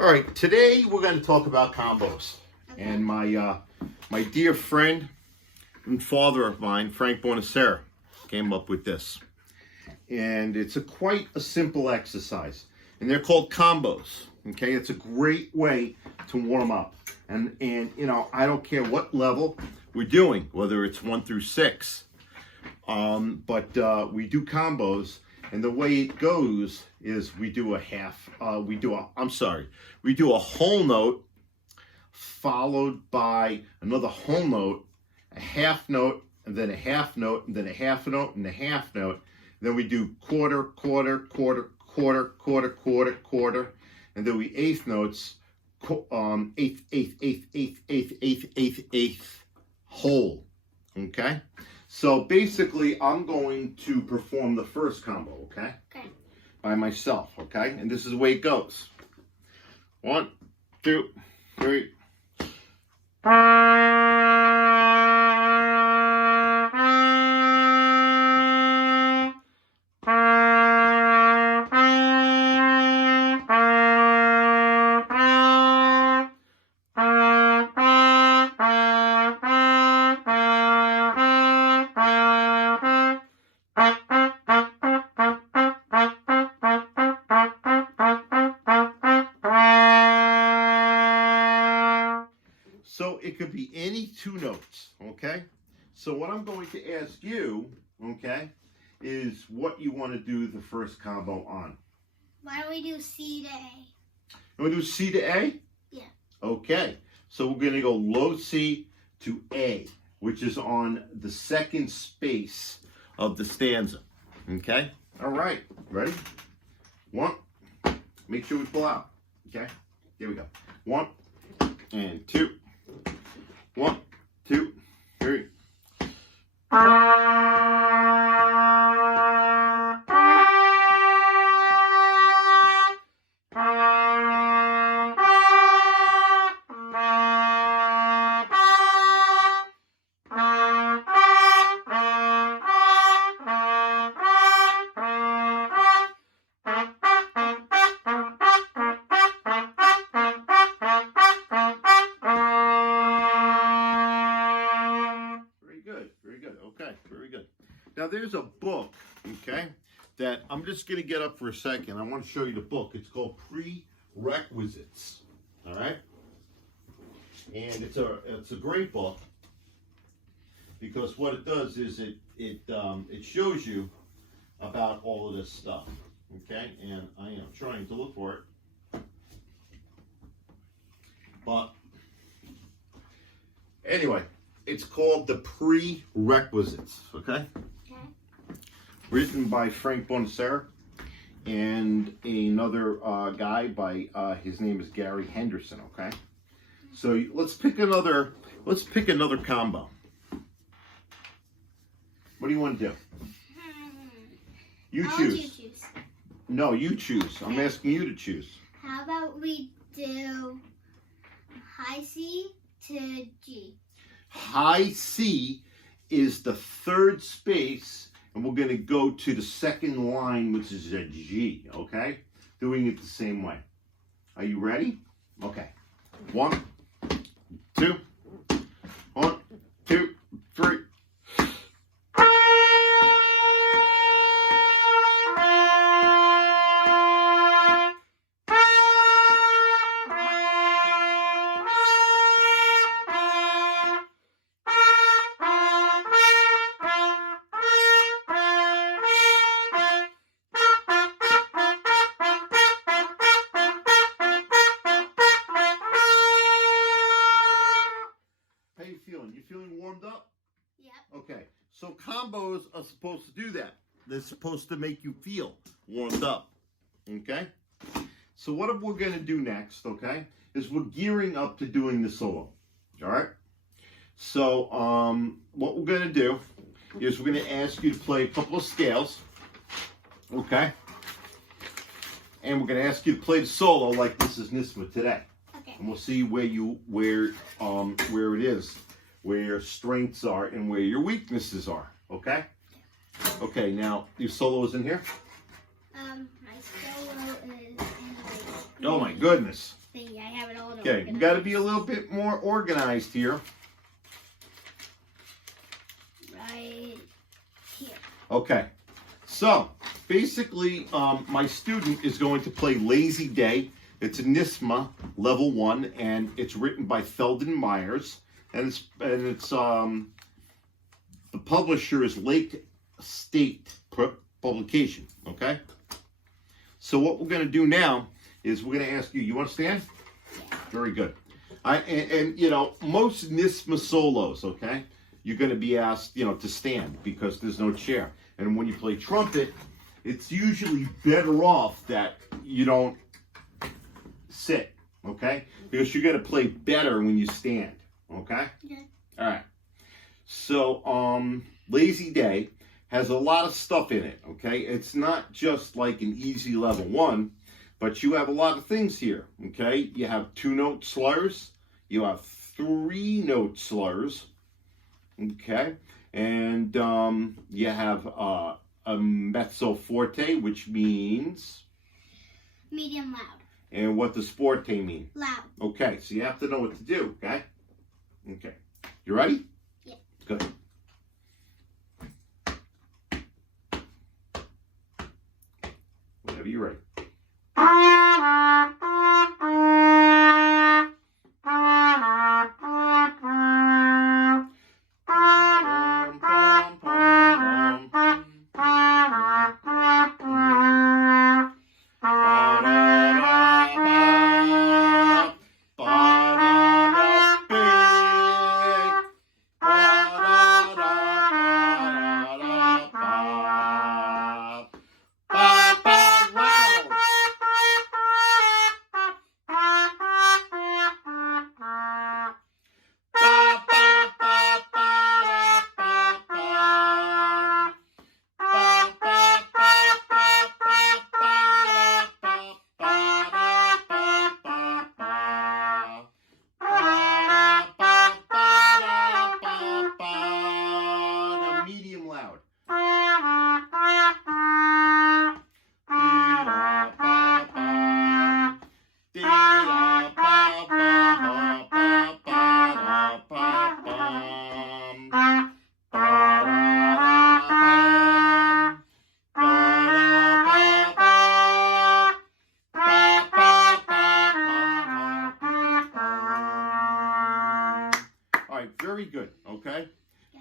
All right, today we're going to talk about combos. Okay. And my dear friend and father of mine, Frank Bonacera, came up with this. And it's quite a simple exercise. And they're called combos. Okay, it's a great way to warm up. And you know, I don't care what level we're doing, whether it's 1 through 6. But we do combos, and the way it goes is we do a whole note followed by another whole note, a half note, and then a half note, and then a half note, and a half note. Then we do quarter, quarter, quarter, quarter, quarter, quarter, quarter, and then we eighth notes, eighth, eighth, eighth, eighth, eighth, eighth, eighth, eighth, whole. Okay? So basically, I'm going to perform the first combo, okay? Okay. By myself, okay? And this is the way it goes. 1, 2, 3. So it could be any 2 notes, okay? So what I'm going to ask you, okay, is what you want to do the first combo on. Why don't we do C to A? You want to do C to A? Yeah. Okay. So we're going to go low C to A, which is on the second space of the stanza. Okay? All right. Ready? 1. Make sure we pull out. Okay? Here we go. 1 and 2. 1, 2, 3. Now there's a book, okay, that I'm just going to get up for a second. I want to show you the book. It's called Prerequisites, all right? And it's a great book because what it does is it shows you about all of this stuff, okay? And I am trying to look for it. But anyway, it's called the Prerequisites, okay? Written by Frank Bonacera and another guy by his name is Gary Henderson. Okay, so let's pick another combo. What do you want to do? You choose. You choose. No, you choose. I'm asking you to choose. How about we do high C to G? High C is the 3rd space. And we're going to go to the second line, which is a G, okay? Doing it the same way. Are you ready? Okay. 1, 2, 1, 2, 3. How you feeling? You feeling warmed up? Yeah. Okay. So combos are supposed to do that. They're supposed to make you feel warmed up. Okay? So what we're going to do next, okay, is we're gearing up to doing the solo. All right? So what we're going to do is we're going to ask you to play a couple of scales. Okay? And we're going to ask you to play the solo like this is NYSSMA today. And we'll see where it is, where your strengths are and where your weaknesses are. Okay? Okay, now your solo is in here? My solo is in the Oh my goodness. Okay, we got to be a little bit more organized here. Right here. Okay, so basically, my student is going to play Lazy Day. It's a NYSSMA Level 1, and it's written by Theldon Meyers, and it's the publisher is Lake State Publication. Okay, so what we're going to do now is we're going to ask you. You want to stand? Yeah. Very good. And you know, most NYSSMA solos, okay, you're going to be asked, you know, to stand because there's no chair. And when you play trumpet, it's usually better off that you don't sit, okay? Because you're going to play better when you stand, okay? Okay. All right. So, Lazy Day has a lot of stuff in it, okay? It's not just like an easy level 1, but you have a lot of things here, okay? You have 2-note slurs, you have 3-note slurs, okay? And you have a mezzo forte, which means? Medium loud. And what does forte mean? Loud. Okay, so you have to know what to do, okay? Okay. You ready? Yeah. Good. Whenever you're ready. Medium loud. All right, very good, okay?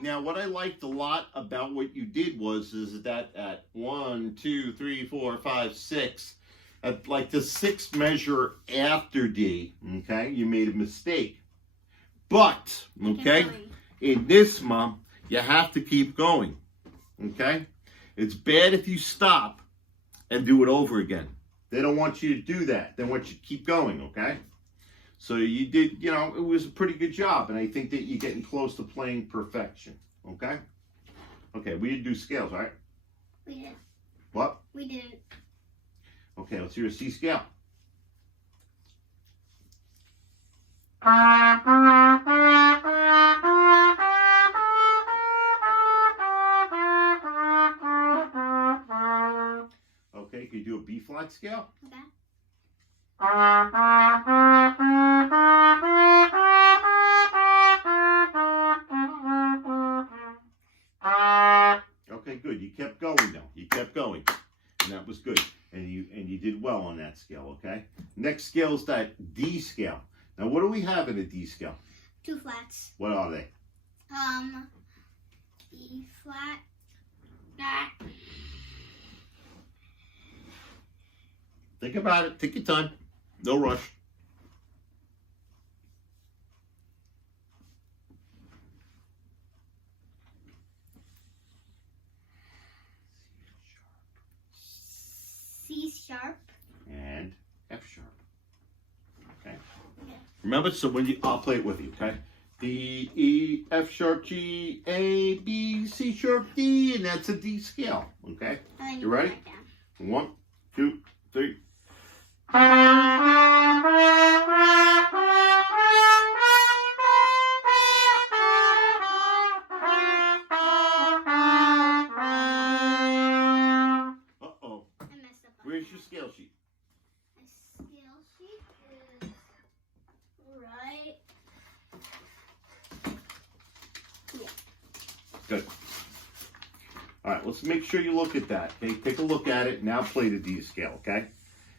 Now, what I liked a lot about what you did is that at 1, 2, 3, 4, 5, 6, at like the 6th measure after D, okay, you made a mistake. But, okay, in NYSSMA, you have to keep going, okay? It's bad if you stop and do it over again. They don't want you to do that. They want you to keep going, okay? So you did, you know, it was a pretty good job, and I think that you're getting close to playing perfection, okay? Okay, we didn't do scales, right? We did. What? We didn't. Okay, let's hear a C scale. Okay, can you do a B flat scale? Okay. Okay, good. You kept going though. You kept going, and that was good. And you did well on that scale. Okay. Next scale is that D scale. Now, what do we have in a D scale? 2 flats. What are they? E flat. Ah. Think about it. Take your time. No rush. C sharp. And F sharp. Okay. Yeah. Remember, so I'll play it with you, okay? D, E, F sharp, G, A, B, C sharp, D, and that's a D scale, okay? And then You ready? write down. 1, 2, 3. Uh-oh. I messed up. Where's your scale sheet? My scale sheet is Good. All right, let's make sure you look at that. Okay, take a look at it. Now play the D scale, okay?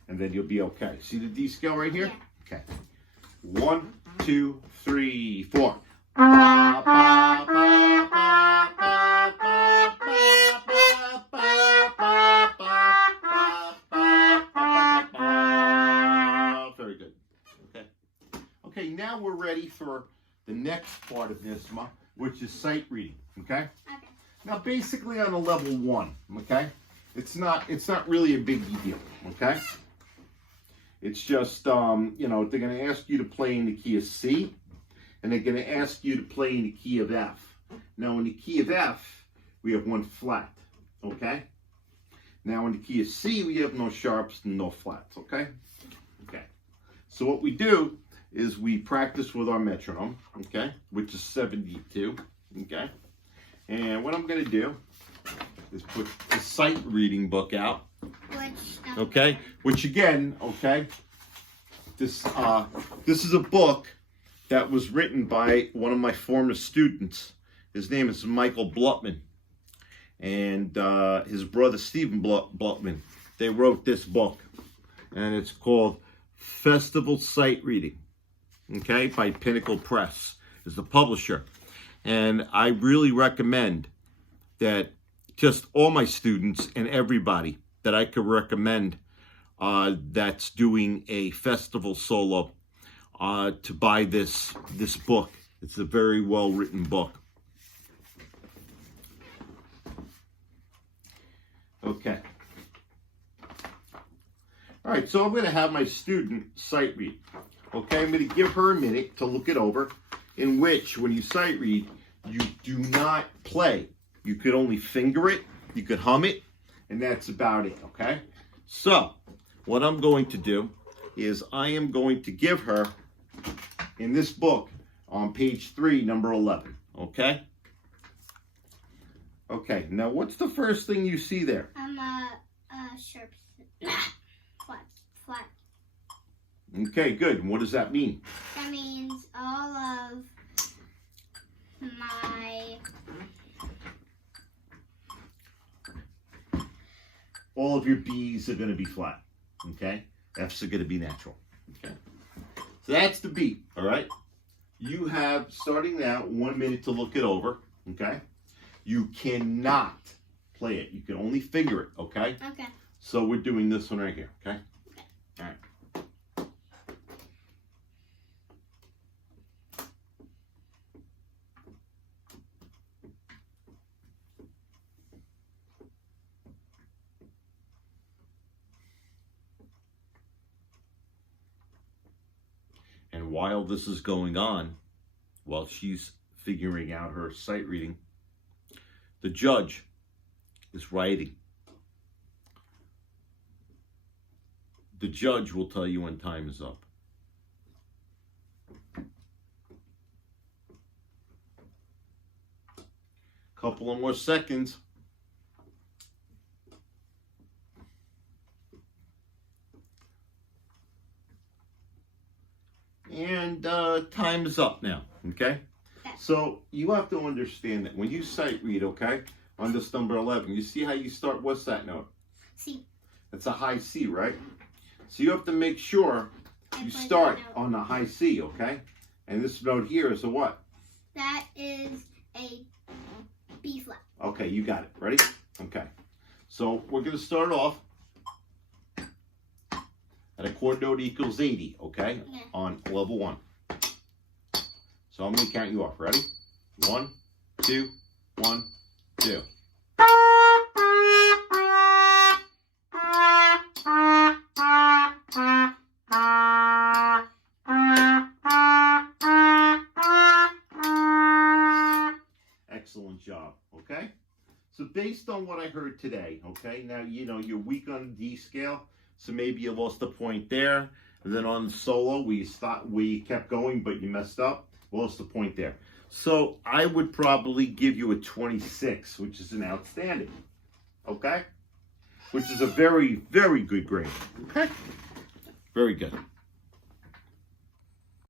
And then you'll be okay. See the D scale right here? Yeah. Okay. 1, 2, 3, 4. Very good. Okay. Okay, now we're ready for the next part of NYSSMA, which is sight reading. Okay. Okay. Now, basically on a level 1, okay, it's not really a big deal, okay. It's just you know, they're going to ask you to play in the key of C, and they're going to ask you to play in the key of F. Now, in the key of F, we have 1 flat, okay. Now, in the key of C, we have no sharps and no flats, okay. Okay. So what we do is we practice with our metronome, okay, which is 72, okay. And what I'm going to do is put the sight reading book out, okay? Which again, okay, this is a book that was written by one of my former students. His name is Michael Blutman, and his brother Stephen Blutman. They wrote this book, and it's called Festival Sight Reading, okay, by Pinnacle Press is the publisher. And I really recommend that just all my students and everybody that I could recommend that's doing a festival solo to buy this book. It's a very well written book. Okay. All right, so I'm going to have my student sight read. Okay, I'm going to give her a minute to look it over, in which, when you sight read, you do not play. You could only finger it, you could hum it, and that's about it, okay? So, what I'm going to do is I am going to give her, in this book, on page 3, number 11, okay? Okay, now what's the first thing you see there? Sharp. Flat. Okay, good. And what does that mean? That means all of your B's are going to be flat, okay? F's are going to be natural, okay? So that's the beat, all right? You have, starting now, 1 minute to look it over, okay? You cannot play it. You can only finger it, okay? Okay. So we're doing this one right here, okay? All right. And while this is going on, while she's figuring out her sight reading, the judge is writing. The judge will tell you when time is up. Couple of more seconds. And time is up now, okay? So you have to understand that when you sight read, okay, on this number 11, you see how you start, what's that note? C. That's a high C, right? So you have to make sure you start on the high C, okay? And this note here is a what? That is a B flat. Okay, you got it. Ready? Okay. So we're going to start off at a chord note equals 80, okay? Yeah. On level 1. So I'm going to count you off. Ready? 1, 2, 1, 2. Excellent job, okay? So based on what I heard today, okay, now you know you're weak on the D scale, so maybe you lost a point there, and then on the solo we kept going, but you messed up, lost a point there. So I would probably give you a 26, which is an outstanding, okay? Which is a very, very good grade, okay? Very good.